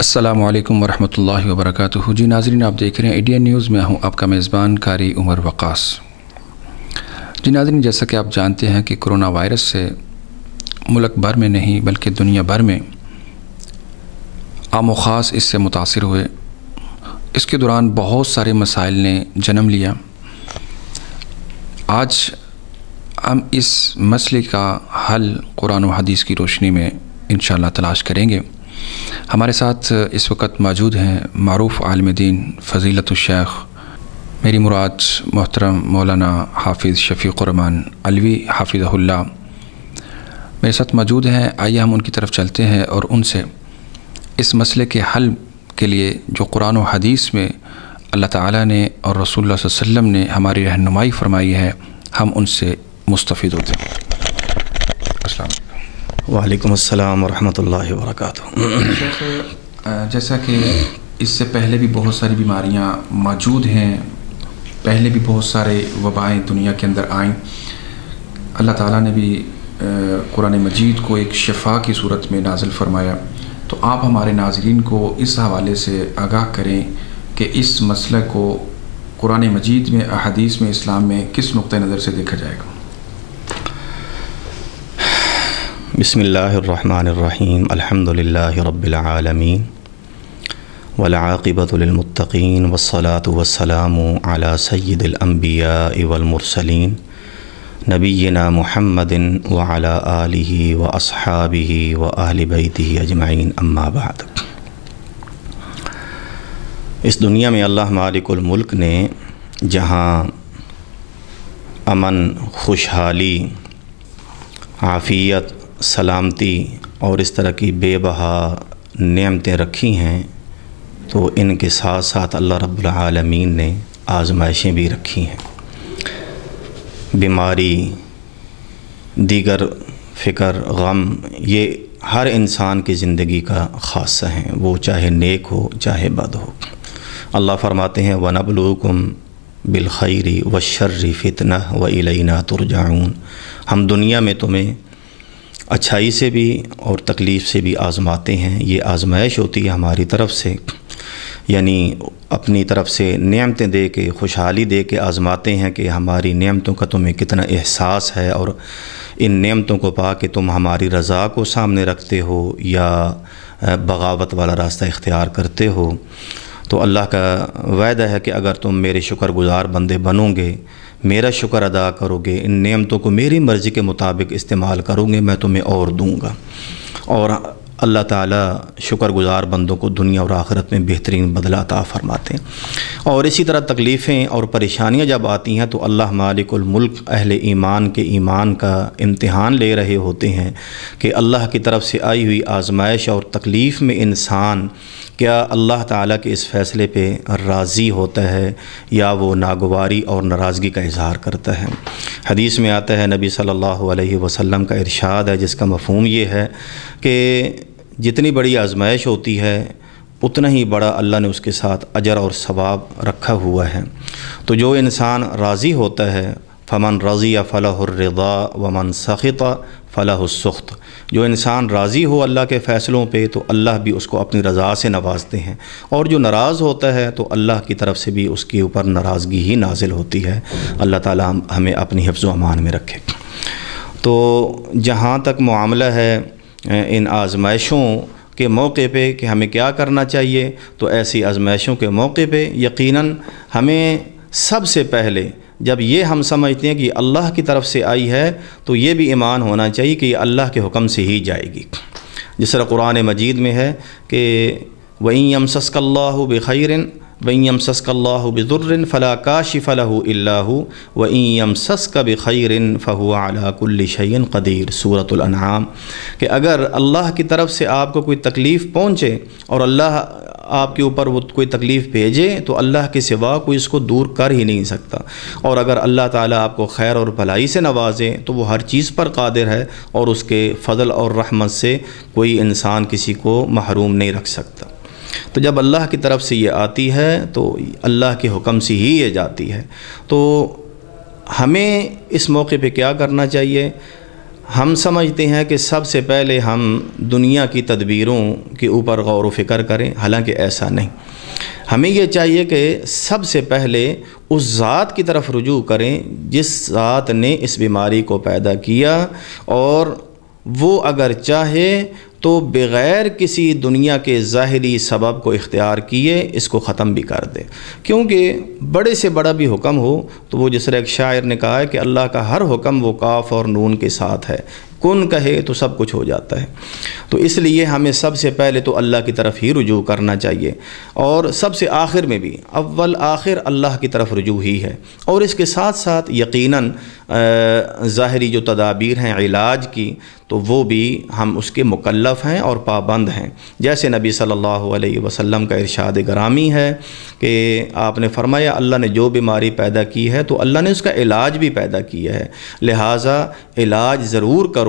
السلام علیکم ورحمۃ اللہ وبرکاتہ۔ جی ناظرین، آپ دیکھ رہے ہیں انڈین نیوز میں ہوں آپ کا میزبان قاری عمر وقاص۔ جی ناظرین، جیسا کہ آپ جانتے ہیں کہ کرونا وائرس سے ملک بھر میں نہیں بلکہ دنیا بھر میں عام و خاص اس سے متاثر ہوئے۔ اس کے دوران بہت سارے مسائل نے جنم لیا۔ آج ہم اس مسئلے کا حل قرآن و حدیث کی روشنی میں انشاءاللہ تلاش کریں گے۔ ہمارے ساتھ اس وقت موجود ہیں معروف عالم دین فضیلت الشیخ میری مراد محترم مولانا حافظ شفیق الرحمن علوی حافظہ اللہ میرے ساتھ موجود ہیں۔ آئیے ہم ان کی طرف چلتے ہیں اور ان سے اس مسئلے کے حل کے لیے جو قرآن و حدیث میں اللہ تعالیٰ نے اور رسول اللہ صلی اللہ علیہ وسلم نے ہماری رہنمائی فرمائی ہے، ہم ان سے مستفید ہوتے ہیں۔ السلام علیکم۔ وعلیکم السلام ورحمۃ اللہ وبرکاتہ۔ جیسا کہ اس سے پہلے بھی بہت ساری بیماریاں موجود ہیں، پہلے بھی بہت سارے وبائیں دنیا کے اندر آئیں، اللہ تعالیٰ نے بھی قرآن مجید کو ایک شفا کی صورت میں نازل فرمایا، تو آپ ہمارے ناظرین کو اس حوالے سے آگاہ کریں کہ اس مسئلہ کو قرآن مجید میں، احادیث میں، اسلام میں کس نقطہ نظر سے دیکھا جائے گا؟ بسم اللہ الرحمن الرحیم، الحمد للہ رب العالمین والعاقبۃ للمتقین والصلاة والسلام علی سید الانبیاء والمرسلین نبینا محمد وعلی آلہ واصحابہ واہل بیتہ اجمعین، اما بعد۔ اس دنیا میں اللہ مالک الملک نے جہاں امن، خوشحالی، عافیت، سلامتی اور اس طرح کی بے بہا نعمتیں رکھی ہیں، تو ان کے ساتھ ساتھ اللہ رب العالمین نے آزمائشیں بھی رکھی ہیں۔ بیماری، دیگر فکر، غم، یہ ہر انسان کی زندگی کا خاصہ ہیں، وہ چاہے نیک ہو چاہے بد ہو۔ اللہ فرماتے ہیں وَنَبْلُوكُمْ بِالْخَيْرِ وَالشَّرِّ فِتْنَةً وَإِلَيْنَا تُرْجَعُونَ۔ ہم دنیا میں تمہیں اچھائی سے بھی اور تکلیف سے بھی آزماتے ہیں، یہ آزمائش ہوتی ہے ہماری طرف سے، یعنی اپنی طرف سے نعمتیں دے کے، خوشحالی دے کے آزماتے ہیں کہ ہماری نعمتوں کا تمہیں کتنا احساس ہے، اور ان نعمتوں کو پا کے تم ہماری رضا کو سامنے رکھتے ہو یا بغاوت والا راستہ اختیار کرتے ہو۔ تو اللہ کا وعدہ ہے کہ اگر تم میرے شکر گزار بندے بنو گے، میرا شکر ادا کرو گے، ان نعمتوں کو میری مرضی کے مطابق استعمال کرو گے، میں تمہیں اور دوں گا۔ اور اللہ تعالیٰ شکر گزار بندوں کو دنیا اور آخرت میں بہترین بدلہ عطا فرماتے ہیں۔ اور اسی طرح تکلیفیں اور پریشانیاں جب آتی ہیں تو اللہ مالک الملک اہل ایمان کے ایمان کا امتحان لے رہے ہوتے ہیں کہ اللہ کی طرف سے آئی ہوئی آزمائش اور تکلیف میں انسان کیا اللہ تعالیٰ کے اس فیصلے پہ راضی ہوتا ہے یا وہ ناگواری اور ناراضگی کا اظہار کرتا ہے۔ حدیث میں آتا ہے، نبی صلی اللہ علیہ وسلم کا ارشاد ہے جس کا مفہوم یہ ہے کہ جتنی بڑی آزمائش ہوتی ہے اتنا ہی بڑا اللہ نے اس کے ساتھ اجر اور ثواب رکھا ہوا ہے۔ تو جو انسان راضی ہوتا ہے فمن رضی فلہ الرضا ومن سخط فلہ السخط، جو انسان راضی ہو اللہ کے فیصلوں پہ تو اللہ بھی اس کو اپنی رضا سے نوازتے ہیں، اور جو ناراض ہوتا ہے تو اللہ کی طرف سے بھی اس کے اوپر ناراضگی ہی نازل ہوتی ہے۔ اللہ تعالیٰ ہمیں اپنی حفظ و امان میں رکھے۔ تو جہاں تک معاملہ ہے ان آزمائشوں کے موقع پہ کہ ہمیں کیا کرنا چاہیے، تو ایسی آزمائشوں کے موقع پہ یقیناً ہمیں سب سے پہلے جب یہ ہم سمجھتے ہیں کہ اللہ کی طرف سے آئی ہے تو یہ بھی ایمان ہونا چاہیے کہ یہ اللہ کے حکم سے ہی جائے گی۔ جس طرح قرآن مجید میں ہے کہ وَإِن يَمْسَسْكَ اللَّهُ بِخَيْرٍ وَإِن يَمْسَسْكَ اللَّهُ بِضُرٍّ فَلَا كَاشِفَ لَهُ إِلَّا هُوَ وَإِن يَمْسَسْكَ بِخَيْرٍ فَهُوَ عَلَى كُلِّ شَيْءٍ قَدِيرٌ، سورۃ الانعام، کہ اگر اللہ کی طرف سے آپ کو کوئی تکلیف پہنچے اور اللہ آپ کے اوپر وہ کوئی تکلیف بھیجے تو اللہ کے سوا کوئی اس کو دور کر ہی نہیں سکتا، اور اگر اللہ تعالیٰ آپ کو خیر اور بھلائی سے نوازے تو وہ ہر چیز پر قادر ہے، اور اس کے فضل اور رحمت سے کوئی انسان کسی کو محروم نہیں رکھ سکتا۔ تو جب اللہ کی طرف سے یہ آتی ہے تو اللہ کے حکم سے ہی یہ جاتی ہے۔ تو ہمیں اس موقع پہ کیا کرنا چاہیے؟ ہم سمجھتے ہیں کہ سب سے پہلے ہم دنیا کی تدبیروں کے اوپر غور و فکر کریں، حالانکہ ایسا نہیں۔ ہمیں یہ چاہیے کہ سب سے پہلے اس ذات کی طرف رجوع کریں جس ذات نے اس بیماری کو پیدا کیا، اور وہ اگر چاہے تو بغیر کسی دنیا کے ظاہری سبب کو اختیار کیے اس کو ختم بھی کر دے، کیونکہ بڑے سے بڑا بھی حکم ہو تو وہ جس طرح ایک شاعر نے کہا ہے کہ اللہ کا ہر حکم وہ کاف اور نون کے ساتھ ہے، کن کہے تو سب کچھ ہو جاتا ہے۔ تو اس لیے ہمیں سب سے پہلے تو اللہ کی طرف ہی رجوع کرنا چاہیے، اور سب سے آخر میں بھی اول آخر اللہ کی طرف رجوع ہی ہے، اور اس کے ساتھ ساتھ یقیناً ظاہری جو تدابیر ہیں علاج کی تو وہ بھی ہم اس کے مکلف ہیں اور پابند ہیں، جیسے نبی صلی اللہ علیہ وسلم کا ارشاد گرامی ہے کہ آپ نے فرمایا اللہ نے جو بیماری پیدا کی ہے تو اللہ نے اس کا علاج بھی پیدا کیا ہے، لہٰذا علاج ضرور کرو،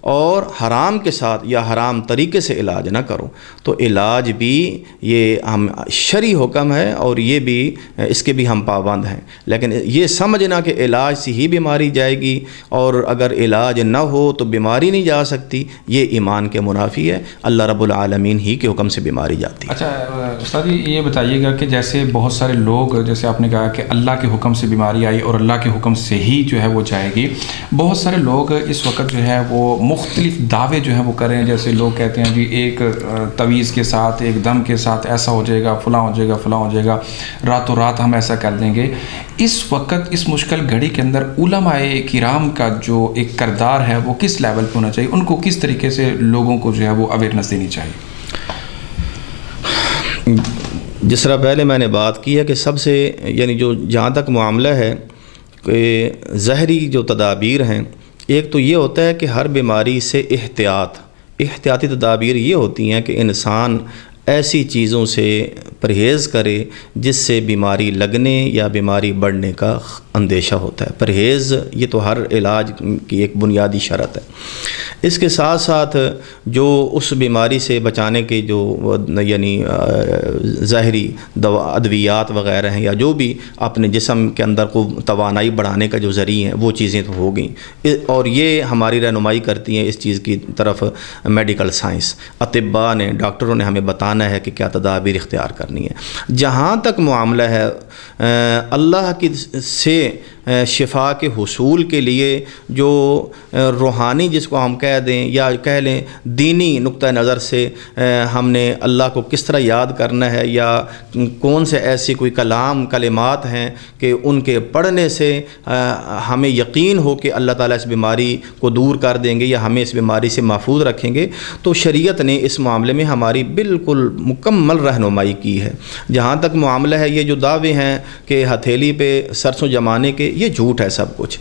اور حرام کے ساتھ یا حرام طریقے سے علاج نہ کرو۔ تو علاج بھی یہ ہم شرعی حکم ہے، اور یہ بھی اس کے بھی ہم پابند ہیں، لیکن یہ سمجھنا کہ علاج سے ہی بیماری جائے گی اور اگر علاج نہ ہو تو بیماری نہیں جا سکتی، یہ ایمان کے منافی ہے۔ اللہ رب العالمین ہی کے حکم سے بیماری جاتی ہے۔ اچھا استاد جی یہ بتائیے گا کہ جیسے بہت سارے لوگ، جیسے آپ نے کہا کہ اللہ کے حکم سے بیماری آئی اور اللہ کے حکم سے ہی جو ہے وہ جائے گی، بہت سارے لوگ اس وقت جو ہے وہ مختلف دعوے جو ہیں وہ کر رہے ہیں، جیسے لوگ کہتے ہیں جی ایک تویز کے ساتھ، ایک دم کے ساتھ ایسا ہو جائے گا، فلاں ہو جائے گا، فلاں ہو جائے گا، راتوں رات ہم ایسا کر دیں گے۔ اس وقت اس مشکل گھڑی کے اندر علماء کرام کا جو ایک کردار ہے وہ کس لیول پہ ہونا چاہیے؟ ان کو کس طریقے سے لوگوں کو جو ہے وہ اویئرنیس دینی چاہیے؟ جس طرح پہلے میں نے بات کی ہے کہ سب سے یعنی جہاں تک معاملہ ہے کہ ظاہری جو تدابیر ہیں، ایک تو یہ ہوتا ہے کہ ہر بیماری سے احتیاطی تدابیر یہ ہوتی ہیں کہ انسان ایسی چیزوں سے پرہیز کرے جس سے بیماری لگنے یا بیماری بڑھنے کا اندیشہ ہوتا ہے۔ پرہیز یہ تو ہر علاج کی ایک بنیادی شرط ہے۔ اس کے ساتھ ساتھ جو اس بیماری سے بچانے کے جو یعنی ظاہری ادویات وغیرہ ہیں یا جو بھی اپنے جسم کے اندر کو توانائی بڑھانے کا جو ذریعے ہیں وہ چیزیں تو ہو گئیں، اور یہ ہماری رہنمائی کرتی ہیں اس چیز کی طرف میڈیکل سائنس، اطباء نے، ڈاکٹروں نے ہمیں بتانا ہے کہ کیا تدابیر اختیار کرنی ہے۔ جہاں تک معاملہ ہے اللہ کی سے شفا کے حصول کے لیے جو روحانی جس کو ہم کہہ دیں یا کہہ لیں دینی نقطہ نظر سے ہم نے اللہ کو کس طرح یاد کرنا ہے، یا کون سے ایسی کوئی کلمات ہیں کہ ان کے پڑھنے سے ہمیں یقین ہو کہ اللہ تعالیٰ اس بیماری کو دور کر دیں گے یا ہمیں اس بیماری سے محفوظ رکھیں گے، تو شریعت نے اس معاملے میں ہماری بالکل مکمل رہنمائی کی ہے۔ جہاں تک معاملہ ہے یہ جو دعوے ہیں کہ ہتھیلی پہ سرسوں جمانے کے، یہ جھوٹ ہے سب کچھ،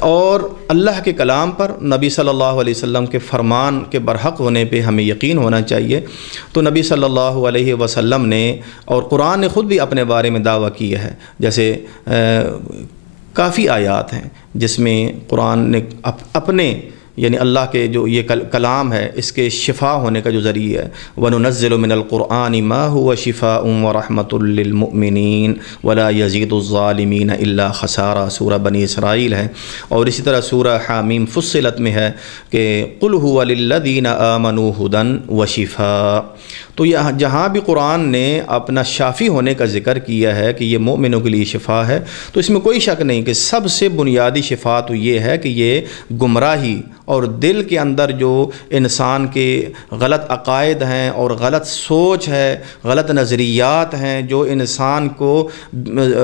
اور اللہ کے کلام پر، نبی صلی اللہ علیہ وسلم کے فرمان کے برحق ہونے پہ ہمیں یقین ہونا چاہیے۔ تو نبی صلی اللہ علیہ وسلم نے اور قرآن نے خود بھی اپنے بارے میں دعویٰ کیا ہے، جیسے کافی آیات ہیں جس میں قرآن نے اپنے یعنی اللہ کے جو یہ کلام ہے اس کے شفا ہونے کا جو ذریعہ ہے، وَنُنَزِّلُ مِنَ الْقُرْآنِ مَا هُوَ شِفَاءٌ وَرَحْمَةٌ لِّلْمُؤْمِنِينَ وَلَا يَزِيدُ الظَّالِمِينَ إِلَّا خَسَارًا، سورہ بنی اسرائیل ہے، اور اسی طرح سورہ حامیم فصلت میں ہے کہ قُلْ هُوَ لِلَّذِينَ آمَنُوا هُدًى وَشِفَاءٌ۔ تو یہ جہاں بھی قرآن نے اپنا شافی ہونے کا ذکر کیا ہے کہ یہ مومنوں کے لیے شفا ہے، تو اس میں کوئی شک نہیں کہ سب سے بنیادی شفا تو یہ ہے کہ یہ گمراہی اور دل کے اندر جو انسان کے غلط عقائد ہیں اور غلط سوچ ہے، غلط نظریات ہیں جو انسان کو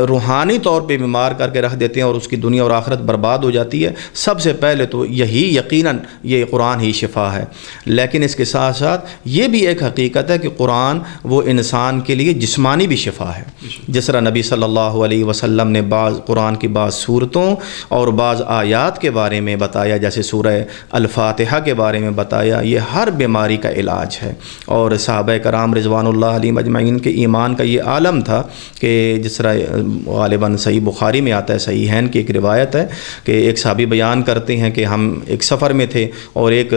روحانی طور پہ بیمار کر کے رکھ دیتے ہیں اور اس کی دنیا اور آخرت برباد ہو جاتی ہے، سب سے پہلے تو یہی یقیناً یہ قرآن ہی شفا ہے۔ لیکن اس کے ساتھ ساتھ یہ بھی ایک حقیقت ہے کہ قرآن وہ انسان کے لیے جسمانی بھی شفا ہے، جس طرح نبی صلی اللہ علیہ وسلم نے قرآن کی بعض صورتوں اور بعض آیات کے بارے میں بتایا، جیسے سورہ الفاتحہ کے بارے میں بتایا، یہ ہر بیماری کا علاج ہے۔ اور صحابہ کرام رضوان اللہ علیہم اجمعین کے ایمان کا یہ عالم تھا کہ جس طرح غالباً صحیح بخاری میں آتا ہے، صحیحین کی ایک روایت ہے کہ ایک صحابی بیان کرتے ہیں کہ ہم ایک سفر میں تھے اور ایک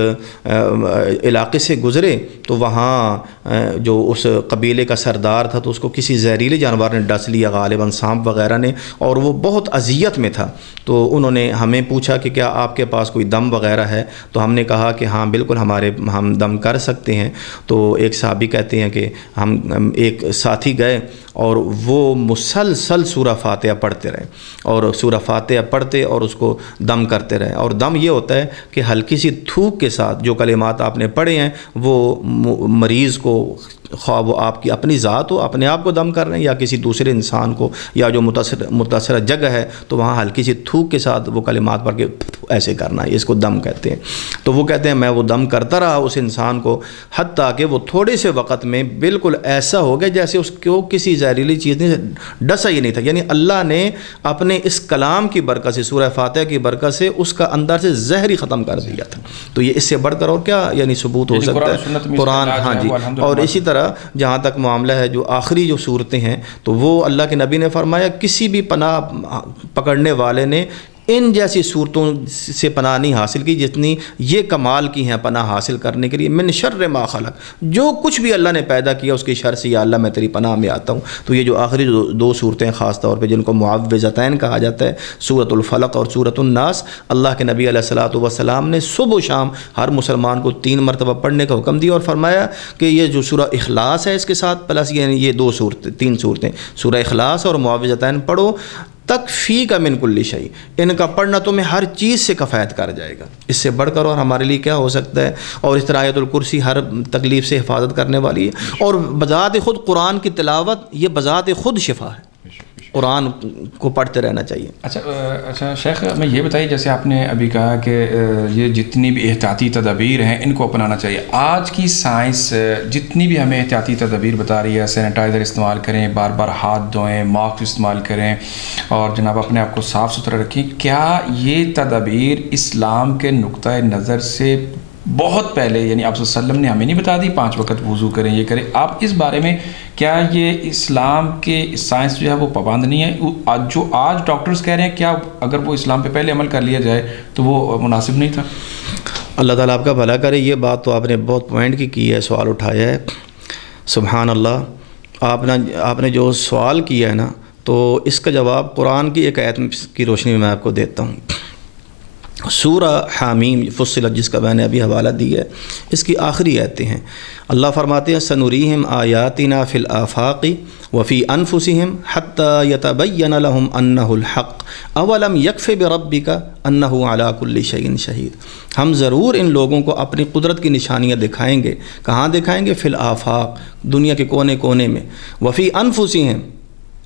علاقے سے گزرے تو وہاں جو اس قبیلے کا سردار تھا تو اس کو کسی زہریلے جانور نے ڈس لیا، غالباً سانپ وغیرہ نے، اور وہ بہت اذیت میں تھا. تو انہوں نے ہمیں پوچھا کہ کیا آپ کے پاس کوئی دم وغیرہ ہے؟ تو ہم نے کہا کہ ہاں بالکل ہم دم کر سکتے ہیں. تو ایک صحابی کہتے ہیں کہ ہم ایک ساتھی گئے اور وہ مسلسل سورہ فاتحہ پڑھتے رہے، اور سورہ فاتحہ پڑھتے اور اس کو دم کرتے رہے. اور دم یہ ہوتا ہے کہ ہلکی سی تھوک کے ساتھ جو کلمات آپ نے پڑھے ہیں وہ مریض کو، خواہ وہ آپ کی اپنی ذات ہو، اپنے آپ کو دم کر رہے ہیں، یا کسی دوسرے انسان کو، یا جو متاثرہ جگہ ہے تو وہاں ہلکی سی تھوک کے ساتھ وہ کلمات پڑھ کے ایسے کرنا ہے، اس کو دم کہتے ہیں. تو وہ کہتے ہیں میں وہ دم کرتا رہا اس انسان کو، حتیٰ کہ وہ تھوڑے سے وقت میں بالکل ایسا ہو گیا جیسے اس کو کسی زہریلی چیز نے ڈسا ہی نہیں تھا. یعنی اللہ نے اپنے اس کلام کی برکت سے، سورہ فاتحہ کی برکت سے اس کا اندر سے زہر ہی ختم کر دیا تھا. تو یہ اس سے بڑھ کر اور کیا یعنی ثبوت ہو سکتا ہے؟ قرآن. ہاں جی. اور اسی طرح جہاں تک معاملہ ہے جو آخری جو صورتیں ہیں تو وہ اللہ کے نبی نے فرمایا کسی بھی پناہ پکڑنے والے نے ان جیسی صورتوں سے پناہ نہیں حاصل کی جتنی یہ کمال کی ہیں پناہ حاصل کرنے کے لیے. من شر ما خلق، جو کچھ بھی اللہ نے پیدا کیا اس کی شر سے یا اللہ میں تیری پناہ میں آتا ہوں. تو یہ جو آخری دو صورتیں خاص طور پہ جن کو معوذتین کہا جاتا ہے، سورۃ الفلق اور سورۃ الناس، اللہ کے نبی علیہ الصلوۃ والسلام نے صبح و شام ہر مسلمان کو 3 مرتبہ پڑھنے کا حکم دیا، اور فرمایا کہ یہ جو سورہ اخلاص ہے اس کے ساتھ پلس یہ 3 صورتیں سورہ اخلاص اور معوذتین پڑھو، تکفی کا من کل شیء، ان کا پڑھنا تمہیں ہر چیز سے کفایت کر جائے گا. اس سے بڑھ کر اور ہمارے لیے کیا ہو سکتا ہے؟ اور اس طرح آیت الکرسی ہر تکلیف سے حفاظت کرنے والی ہے، اور بذات خود قرآن کی تلاوت یہ بذات خود شفا ہے. قرآن کو پڑھتے رہنا چاہیے. اچھا شیخ، میں یہ بتائیے، جیسے آپ نے ابھی کہا کہ یہ جتنی بھی احتیاطی تدابیر ہیں ان کو اپنانا چاہیے. آج کی سائنس جتنی بھی ہمیں احتیاطی تدابیر بتا رہی ہے، سینیٹائزر استعمال کریں، بار بار ہاتھ دھوئیں، ماسک استعمال کریں، اور جناب اپنے آپ کو صاف ستھرا رکھیں، کیا یہ تدابیر اسلام کے نقطۂ نظر سے بہت پہلے، یعنی آپ صلی اللہ علیہ وسلم نے ہمیں نہیں بتا دی 5 وقت وضو کریں، یہ کریں، آپ اس بارے میں کیا یہ اسلام کے سائنس جو ہے وہ پابند نہیں ہے؟ جو آج ڈاکٹرز کہہ رہے ہیں، کیا اگر وہ اسلام پہ پہلے عمل کر لیا جائے تو وہ مناسب نہیں تھا؟ اللہ تعالیٰ آپ کا بھلا کرے. یہ بات تو آپ نے بہت پوائنٹ کی ہے، سوال اٹھایا ہے. سبحان اللہ. آپ نے جو سوال کیا ہے نا، تو اس کا جواب قرآن کی ایک آیت کی روشنی میں آپ کو دیتا ہوں. سورہ حامیم فصلت، جس کا میں نے ابھی حوالہ دیا ہے، اس کی آخری آیتیں ہیں. اللہ فرماتے ہیں سنوریہم آیاتنا فی الآفاق وفی انفسہم حتی یتبین لہم انہ الحق اولم یکف بربک انہ علی کل شیء شہید. ہم ضرور ان لوگوں کو اپنی قدرت کی نشانیاں دکھائیں گے. کہاں دکھائیں گے؟ فی الآفاق، دنیا کے کونے کونے میں. وفی انفسہم،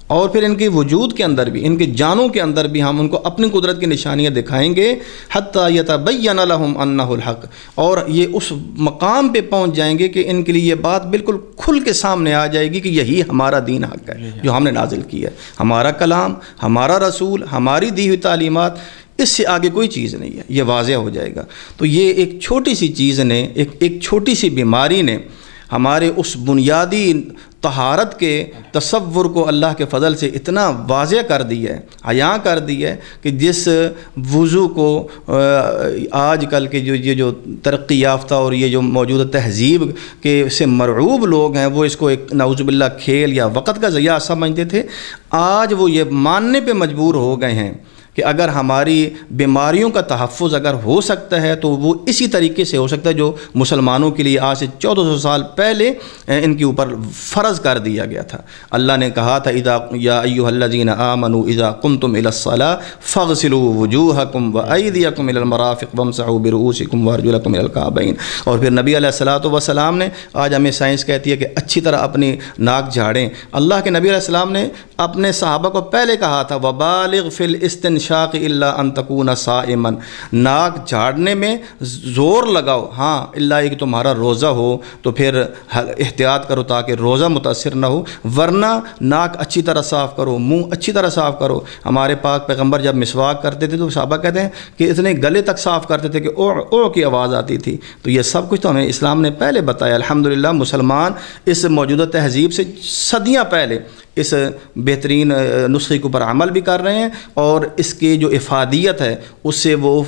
اور پھر ان کے وجود کے اندر بھی، ان کے جانوں کے اندر بھی ہم ان کو اپنی قدرت کی نشانیاں دکھائیں گے. حتی یتبین لہم انہ الحق، اور یہ اس مقام پہ پہنچ جائیں گے کہ ان کے لیے یہ بات بالکل کھل کے سامنے آ جائے گی کہ یہی ہمارا دین حق ہے جو ہم نے نازل کیا ہے. ہمارا کلام، ہمارا رسول، ہماری دی ہوئی تعلیمات، اس سے آگے کوئی چیز نہیں ہے. یہ واضح ہو جائے گا. تو یہ ایک چھوٹی سی چیز نے، ایک چھوٹی سی بیماری نے ہمارے اس بنیادی طہارت کے تصور کو اللہ کے فضل سے اتنا واضح کر دیا ہے، عیاں کر دیا ہے، کہ جس وضو کو آج کل کے جو ترقی یافتہ اور یہ جو موجودہ تہذیب کے سے مرعوب لوگ ہیں، وہ اس کو ایک نعوذ باللہ کھیل یا وقت کا ضیاع سمجھتے تھے، آج وہ یہ ماننے پہ مجبور ہو گئے ہیں کہ اگر ہماری بیماریوں کا تحفظ اگر ہو سکتا ہے تو وہ اسی طریقے سے ہو سکتا ہے جو مسلمانوں کے لیے آج سے 1400 سال پہلے ان کے اوپر فرض کر دیا گیا تھا. اللہ نے کہا تھا اذا یا ایھا الذین آمنوا اذا قمتم الی الصلاۃ فاغسلوا وجوہکم وایدیکم الی المرافق وامسحوا برؤوسکم وارجلکم الی الکعبین. اور پھر نبی علیہ الصلوۃ والسلام نے، آج ہمیں سائنس کہتی ہے کہ اچھی طرح اپنی ناک جھاڑیں. اللہ کے نبی علیہ السلام نے اپنے صحابہ کو پہلے کہا تھا وبالغ فی الاستنشاق الا ان تکون صائما، ناک جھاڑنے میں زور لگاؤ، ہاں الا کہ تمہارا روزہ ہو تو پھر احتیاط کرو تاکہ روزہ متاثر نہ ہو، ورنہ ناک اچھی طرح صاف کرو، منہ اچھی طرح صاف کرو. ہمارے پاک پیغمبر جب مسواک کرتے تھے تو صحابہ کہتے ہیں کہ اتنے گلے تک صاف کرتے تھے کہ او او کی آواز آتی تھی. تو یہ سب کچھ تو ہمیں اسلام نے پہلے بتایا. الحمدللہ مسلمان اس موجودہ تہذیب سے صدیاں پہلے اس بہترین نسخے کے اوپر عمل بھی کر رہے ہیں، اور اس کی جو افادیت ہے اس سے وہ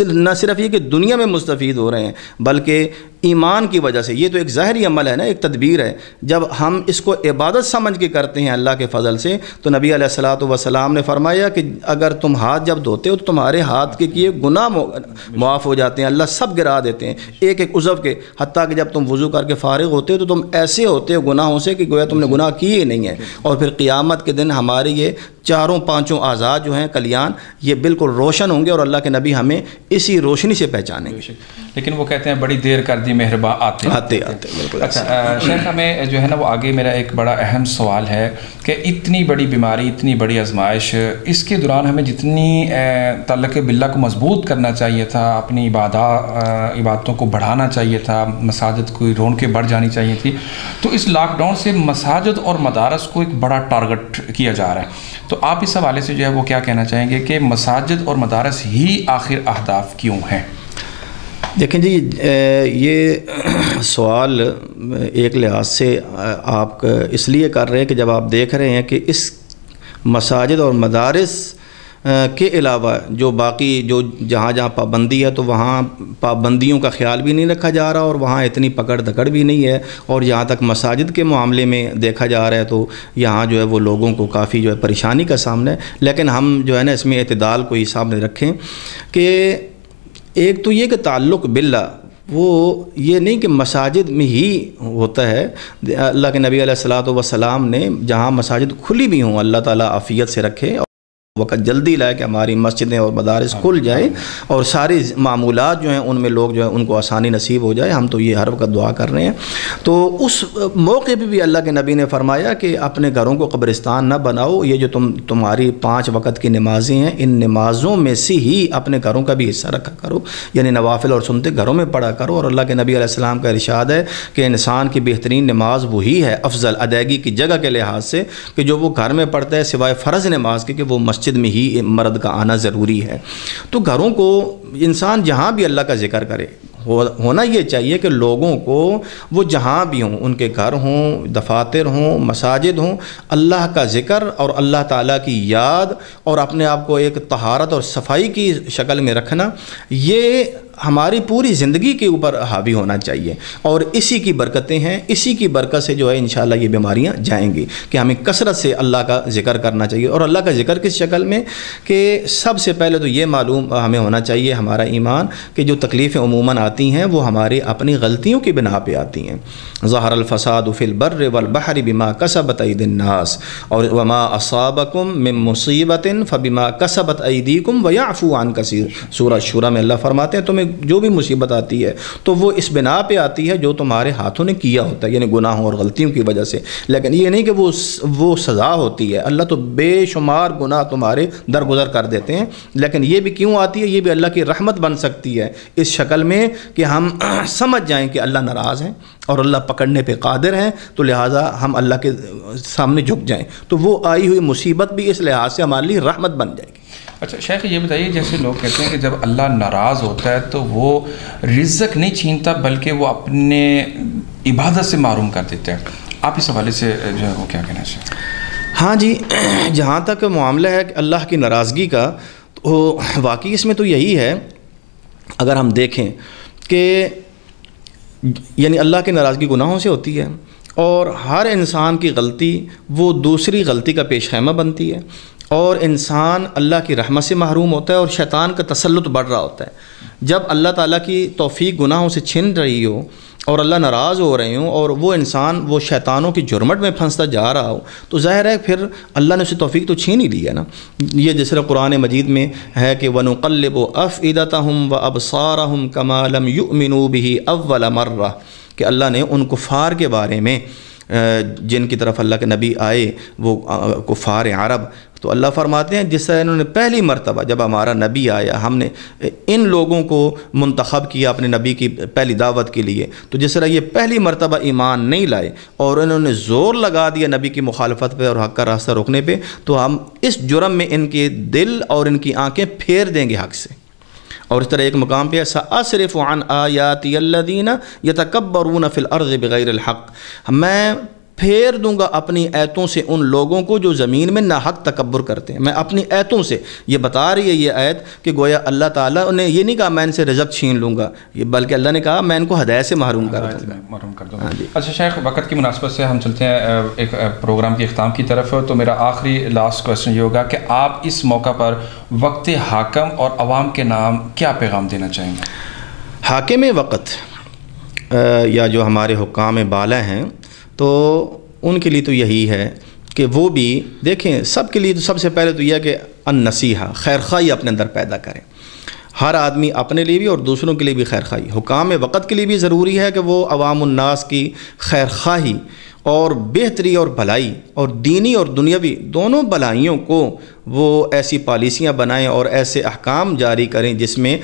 نہ صرف یہ کہ دنیا میں مستفید ہو رہے ہیں بلکہ ایمان کی وجہ سے. یہ تو ایک ظاہری عمل ہے نا, ایک تدبیر ہے. جب ہم اس کو عبادت سمجھ کے کرتے ہیں اللہ کے فضل سے, تو نبی علیہ الصلاۃ والسلام نے فرمایا کہ اگر تم ہاتھ جب دھوتے ہو تو تمہارے ہاتھ کے کیے گناہ معاف ہو جاتے ہیں, اللہ سب گرا دیتے ہیں ایک ایک عضو کے. حتیٰ کہ جب تم وضو کر کے فارغ ہوتے ہو تو تم ایسے ہوتے ہو گناہوں سے کہ گویا تم نے گناہ کیے ہی نہیں ہیں. اور پھر قیامت کے دن ہمارے یہ چاروں پانچوں اعضاء جو ہیں کلیان, یہ بالکل روشن ہوں گے, اور اللہ کے نبی ہمیں اسی روشنی سے پہچانیں گے. لیکن وہ کہتے ہیں بڑی دیر کر دی مہرباں آتے بالکل. اچھا شیخ, ہمیں جو ہے نا وہ آگے میرا ایک بڑا اہم سوال ہے کہ اتنی بڑی بیماری, اتنی بڑی آزمائش, اس کے دوران ہمیں جتنی تعلق باللہ کو مضبوط کرنا چاہیے تھا, اپنی عبادتوں کو بڑھانا چاہیے تھا, مساجد کو رونقیں بڑھ جانی چاہیے تھی, تو اس لاک ڈاؤن سے مساجد اور مدارس کو ایک بڑا ٹارگٹ کیا جا رہا ہے. تو آپ اس حوالے سے جو ہے وہ کیا کہنا چاہیں گے کہ مساجد اور مدارس ہی آخر اہداف کیوں ہیں؟ دیکھیں جی, یہ سوال ایک لحاظ سے آپ اس لیے کر رہے ہیں کہ جب آپ دیکھ رہے ہیں کہ اس مساجد اور مدارس کے علاوہ جو باقی جو جہاں جہاں پابندی ہے تو وہاں پابندیوں کا خیال بھی نہیں رکھا جا رہا, اور وہاں اتنی پکڑ دھکڑ بھی نہیں ہے. اور جہاں تک مساجد کے معاملے میں دیکھا جا رہا ہے تو یہاں جو ہے وہ لوگوں کو کافی جو ہے پریشانی کا سامنا ہے. لیکن ہم جو ہے نا اس میں اعتدال کو حساب میں رکھیں کہ ایک تو یہ کہ تعلق باللہ وہ یہ نہیں کہ مساجد میں ہی ہوتا ہے. اللہ کے نبی علیہ الصلاۃ والسلام نے جہاں مساجد کھلی بھی ہوں, اللہ تعالیٰ عافیت سے رکھے, وقت جلدی لائے کہ ہماری مسجدیں اور مدارس کھل جائیں اور ساری معمولات جو ہیں ان میں لوگ جو ہیں ان کو آسانی نصیب ہو جائے. ہم تو یہ ہر وقت دعا کر رہے ہیں. تو اس موقع پہ بھی اللہ کے نبی نے فرمایا کہ اپنے گھروں کو قبرستان نہ بناؤ. یہ جو تمہاری 5 وقت کی نمازیں ہیں, ان نمازوں میں سے ہی اپنے گھروں کا بھی حصہ رکھا کرو, یعنی نوافل اور سنتے گھروں میں پڑھا کرو. اور اللہ کے نبی علیہ السلام کا ارشاد ہے کہ انسان کی بہترین نماز وہی ہے افضل ادائیگی کی جگہ کے لحاظ سے کہ جو وہ گھر میں پڑھتا ہے سوائے فرض نماز کے, کہ وہ مسجد میں ہی مرد کا آنا ضروری ہے. تو گھروں کو انسان جہاں بھی اللہ کا ذکر کرے, ہونا یہ چاہیے کہ لوگوں کو وہ جہاں بھی ہوں, ان کے گھر ہوں, دفاتر ہوں, مساجد ہوں, اللہ کا ذکر اور اللہ تعالیٰ کی یاد اور اپنے آپ کو ایک طہارت اور صفائی کی شکل میں رکھنا, یہ ہماری پوری زندگی کے اوپر حاوی ہونا چاہیے. اور اسی کی برکتیں ہیں, اسی کی برکت سے جو ہے انشاءاللہ یہ بیماریاں جائیں گی. کہ ہمیں کثرت سے اللہ کا ذکر کرنا چاہیے. اور اللہ کا ذکر کس شکل میں کہ سب سے پہلے تو یہ معلوم ہمیں ہونا چاہیے ہمارا ایمان کہ جو تکلیفیں عموماً آتی ہیں وہ ہماری اپنی غلطیوں کی بنا پہ آتی ہیں. ظہر الفساد فی البر والبحر بما کسبت ایدی الناس اور وما اصابکم من مصیبت فبما کسبت ایدیکم ویعفو عن کثیر. سورہ شورى میں اللہ فرماتے ہیں تمہیں جو بھی مصیبت آتی ہے تو وہ اس بنا پہ آتی ہے جو تمہارے ہاتھوں نے کیا ہوتا ہے, یعنی گناہوں اور غلطیوں کی وجہ سے. لیکن یہ نہیں کہ وہ سزا ہوتی ہے. اللہ تو بے شمار گناہ تمہارے درگزر کر دیتے ہیں, لیکن یہ بھی کیوں آتی ہے, یہ بھی اللہ کی رحمت بن سکتی ہے اس شکل میں کہ ہم سمجھ جائیں کہ اللہ ناراض ہیں اور اللہ پکڑنے پہ قادر ہیں, تو لہٰذا ہم اللہ کے سامنے جھک جائیں. تو وہ آئی ہوئی مصیبت بھی اس لحاظ سے ہمارے لیے رحمت بن جائے گی. اچھا شیخ, یہ بتائیے جیسے لوگ کہتے ہیں کہ جب اللہ ناراض ہوتا ہے تو وہ رزق نہیں چھینتا بلکہ وہ اپنے عبادت سے محروم کر دیتا ہے. آپ اس حوالے سے جو ہے وہ کیا کہنا چاہیں؟ ہاں جی, جہاں تک معاملہ ہے کہ اللہ کی ناراضگی کا, تو واقعی اس میں تو یہی ہے. اگر ہم دیکھیں کہ یعنی اللہ کی ناراضگی گناہوں سے ہوتی ہے, اور ہر انسان کی غلطی وہ دوسری غلطی کا پیش خیمہ بنتی ہے, اور انسان اللہ کی رحمت سے محروم ہوتا ہے اور شیطان کا تسلط بڑھ رہا ہوتا ہے. جب اللہ تعالیٰ کی توفیق گناہوں سے چھن رہی ہو اور اللہ ناراض ہو رہے ہوں اور وہ انسان وہ شیطانوں کی جرمٹ میں پھنستا جا رہا ہو, تو ظاہر ہے پھر اللہ نے اسے توفیق تو چھین ہی لی ہے نا. یہ جس طرح قرآن مجید میں ہے کہ وَنُقَلِّبُ أَفْئِدَتَهُمْ وَأَبْصَارَهُمْ كَمَا لَمْ يُؤْمِنُوا بِهِ أَوَّلَ مَرَّةٍ, کہ اللہ نے ان کفار کے بارے میں جن کی طرف اللہ کے نبی آئے وہ کفار عرب, تو اللہ فرماتے ہیں جس طرح انہوں نے پہلی مرتبہ جب ہمارا نبی آیا ہم نے ان لوگوں کو منتخب کیا اپنے نبی کی پہلی دعوت کے لیے, تو جس طرح یہ پہلی مرتبہ ایمان نہیں لائے اور انہوں نے زور لگا دیا نبی کی مخالفت پہ اور حق کا راستہ روکنے پہ, تو ہم اس جرم میں ان کے دل اور ان کی آنکھیں پھیر دیں گے حق سے. اور اس طرح ایک مقام پہ سأصرف عن آیاتی الذین یتکبرون فی الارض بغیر الحق, میں پھیر دوں گا اپنی ایتوں سے ان لوگوں کو جو زمین میں ناحق تکبر کرتے ہیں۔ میں اپنی ایتوں سے، یہ بتا رہی ہے یہ ایت کہ گویا اللہ تعالیٰ نے یہ نہیں کہا میں ان سے رزق چھین لوں گا، بلکہ اللہ نے کہا میں ان کو ہدایت سے محروم کر دوں گا۔ اچھا شیخ، وقت کی مناسبت سے ہم چلتے ہیں ایک پروگرام کے اختتام کی طرف، تو میرا آخری لاسٹ کویسچن یہ ہوگا کہ آپ اس موقع پر وقت حاکم اور عوام کے نام کیا پیغام دینا چاہیں گے؟ حاکم وقت یا جو ہمارے حکام بالا ہیں تو ان کے لیے تو یہی ہے کہ وہ بھی دیکھیں، سب کے لیے تو سب سے پہلے تو یہ ہے کہ النصیحہ، خیر خواہی اپنے اندر پیدا کریں، ہر آدمی اپنے لیے بھی اور دوسروں کے لیے بھی خیر خواہی۔ حکام وقت کے لیے بھی ضروری ہے کہ وہ عوام الناس کی خیر خواہی اور بہتری اور بھلائی اور دینی اور دنیاوی دونوں بھلائیوں کو وہ ایسی پالیسیاں بنائیں اور ایسے احکام جاری کریں جس میں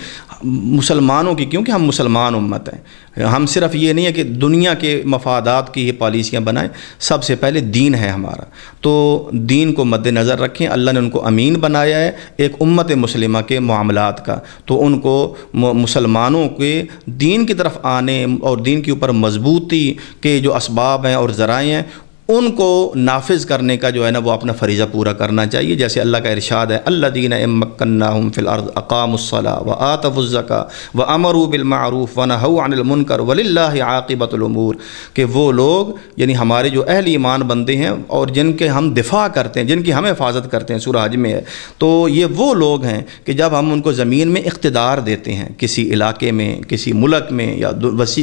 مسلمانوں کی، کیونکہ ہم مسلمان امت ہیں، ہم صرف یہ نہیں ہے کہ دنیا کے مفادات کی یہ پالیسیاں بنائیں، سب سے پہلے دین ہے ہمارا، تو دین کو مد نظر رکھیں۔ اللہ نے ان کو امین بنایا ہے ایک امت مسلمہ کے معاملات کا، تو ان کو مسلمانوں کے دین کی طرف آنے اور دین کے اوپر مضبوطی کے جو اسباب ہیں اور ذرائع ہیں ان کو نافذ کرنے کا جو ہے نا وہ اپنا فریضہ پورا کرنا چاہیے، جیسے اللہ کا ارشاد ہے الذین ان مکناہم فی الارض اقاموا الصلاۃ وآتوا الزکاۃ وامروا بالمعروف ونہوا عن المنکر وللہ عاقبۃ الامور، کہ وہ لوگ یعنی ہمارے جو اہل ایمان بندے ہیں اور جن کے ہم دفاع کرتے ہیں، جن کی ہم حفاظت کرتے ہیں، سورہ حج میں ہے، تو یہ وہ لوگ ہیں کہ جب ہم ان کو زمین میں اقتدار دیتے ہیں کسی علاقے میں، کسی ملک میں یا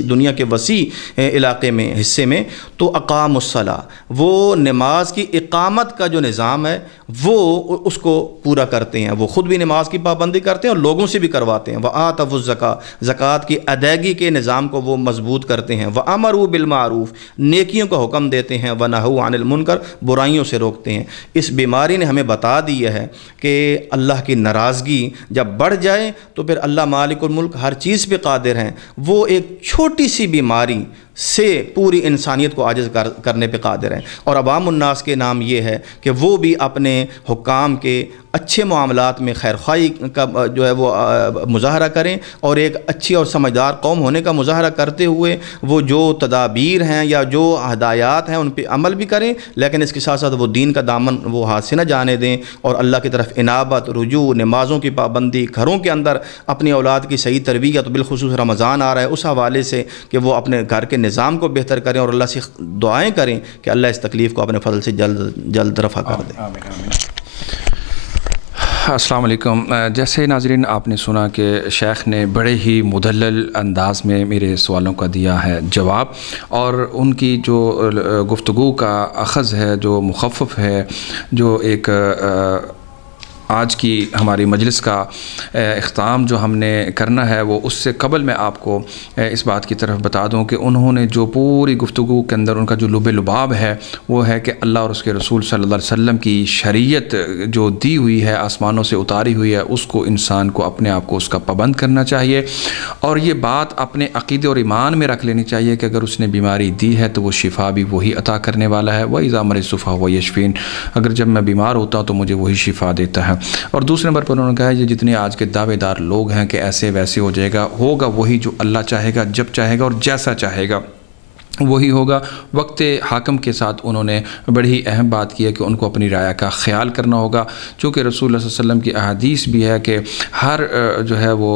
دنیا کے وسیع علاقے میں، حصے میں، تو اقاموا الصلاۃ، وہ نماز کی اقامت کا جو نظام ہے وہ اس کو پورا کرتے ہیں، وہ خود بھی نماز کی پابندی کرتے ہیں اور لوگوں سے بھی کرواتے ہیں، وآتوا الزکاۃ، زکوٰۃ کی ادائیگی کے نظام کو وہ مضبوط کرتے ہیں، وامروا بالمعروف، نیکیوں کا حکم دیتے ہیں، ونہوا عن المنکر، برائیوں سے روکتے ہیں۔ اس بیماری نے ہمیں بتا دیا ہے کہ اللہ کی ناراضگی جب بڑھ جائے تو پھر اللہ مالک الملک ہر چیز پہ قادر ہیں، وہ ایک چھوٹی سی بیماری سے پوری انسانیت کو عاجز کرنے پہ قادر ہیں۔ اور عوام الناس کے نام یہ ہے کہ وہ بھی اپنے حکام کے اچھے معاملات میں خیر خواہی کا جو ہے وہ مظاہرہ کریں اور ایک اچھی اور سمجھدار قوم ہونے کا مظاہرہ کرتے ہوئے وہ جو تدابیر ہیں یا جو ہدایات ہیں ان پہ عمل بھی کریں، لیکن اس کے ساتھ ساتھ وہ دین کا دامن وہ ہاتھ سے نہ جانے دیں اور اللہ کی طرف انابت، رجوع، نمازوں کی پابندی، گھروں کے اندر اپنی اولاد کی صحیح تربیت، بالخصوص رمضان آ رہا ہے اس حوالے سے کہ وہ اپنے گھر کے نظام کو بہتر کریں اور اللہ سے دعائیں کریں کہ اللہ اس تکلیف کو اپنے فضل سے جلد رفع کر دے۔ السلام علیکم۔ جیسے ناظرین آپ نے سنا کہ شیخ نے بڑے ہی مدلل انداز میں میرے سوالوں کا دیا ہے جواب، اور ان کی جو گفتگو کا اخذ ہے، جو مخفف ہے، جو ایک آج کی ہماری مجلس کا اختتام جو ہم نے کرنا ہے، وہ اس سے قبل میں آپ کو اس بات کی طرف بتا دوں کہ انہوں نے جو پوری گفتگو کے اندر ان کا جو لب لباب ہے وہ ہے کہ اللہ اور اس کے رسول صلی اللہ علیہ وسلم کی شریعت جو دی ہوئی ہے، آسمانوں سے اتاری ہوئی ہے، اس کو انسان کو اپنے آپ کو اس کا پابند کرنا چاہیے، اور یہ بات اپنے عقیدے اور ایمان میں رکھ لینی چاہیے کہ اگر اس نے بیماری دی ہے تو وہ شفا بھی وہی عطا کرنے والا ہے، وَإِذَا مَرِضْتُ فَهُوَ يَشْفِينِ، اگر جب میں بیمار ہوتا ہوں تو مجھے وہی شفا دیتا ہے۔ اور دوسرے نمبر پر انہوں نے کہا یہ جتنے آج کے دعوے دار لوگ ہیں کہ ایسے ویسے ہو جائے گا، ہوگا وہی جو اللہ چاہے گا، جب چاہے گا اور جیسا چاہے گا وہی ہوگا۔ وقت حاکم کے ساتھ انہوں نے بڑی ہی اہم بات کی ہے کہ ان کو اپنی رعایا کا خیال کرنا ہوگا، چونکہ رسول اللہ صلی اللہ علیہ وسلم کی احادیث بھی ہے کہ ہر جو ہے وہ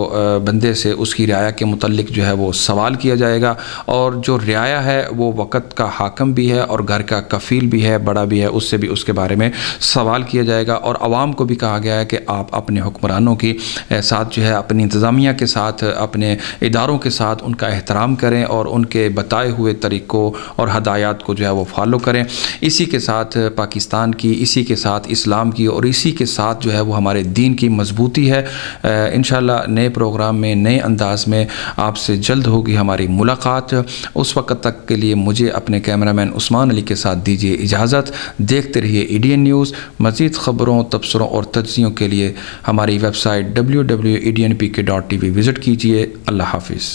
بندے سے اس کی رعایا کے متعلق جو ہے وہ سوال کیا جائے گا، اور جو رعایا ہے وہ وقت کا حاکم بھی ہے اور گھر کا کفیل بھی ہے، بڑا بھی ہے، اس سے بھی اس کے بارے میں سوال کیا جائے گا۔ اور عوام کو بھی کہا گیا ہے کہ آپ اپنے حکمرانوں کی ساتھ جو ہے اپنی انتظامیہ کے ساتھ، اپنے اداروں کے ساتھ ان کا احترام کریں اور ان کے بتائے ہوئے طریقوں اور ہدایات کو جو ہے وہ فالو کریں۔ اسی کے ساتھ پاکستان کی، اسی کے ساتھ اسلام کی، اور اسی کے ساتھ جو ہے وہ ہمارے دین کی مضبوطی ہے۔ انشاءاللہ نئے پروگرام میں، نئے انداز میں آپ سے جلد ہوگی ہماری ملاقات۔ اس وقت تک کے لیے مجھے اپنے کیمرہ مین عثمان علی کے ساتھ دیجیے اجازت۔ دیکھتے رہیے EDN نیوز۔ مزید خبروں، تبصروں اور تجزیوں کے لیے ہماری ویب سائٹ www.ednpk.tv وزٹ کیجیے۔ اللہ حافظ۔